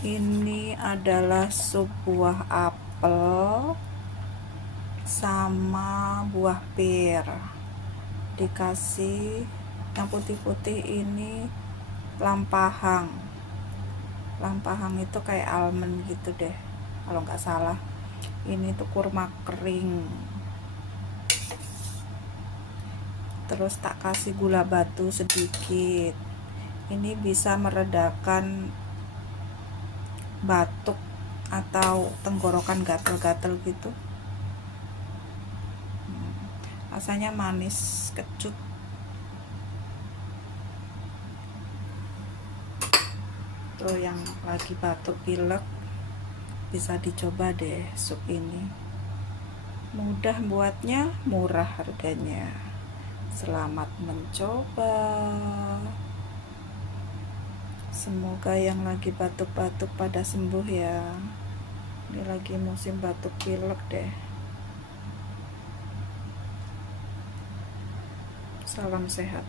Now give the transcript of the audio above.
Ini adalah sebuah apel sama buah pir, dikasih yang putih-putih ini lampahang. Lampahang itu kayak almond gitu deh kalau nggak salah. Ini tuh kurma kering, terus tak kasih gula batu sedikit. Ini bisa meredakan batuk atau tenggorokan gatel-gatel gitu. Rasanya manis kecut. Tuh yang lagi batuk pilek bisa dicoba deh sup ini. Mudah buatnya, murah harganya. Selamat mencoba. Semoga yang lagi batuk-batuk pada sembuh ya. Ini lagi musim batuk pilek deh. Salam sehat.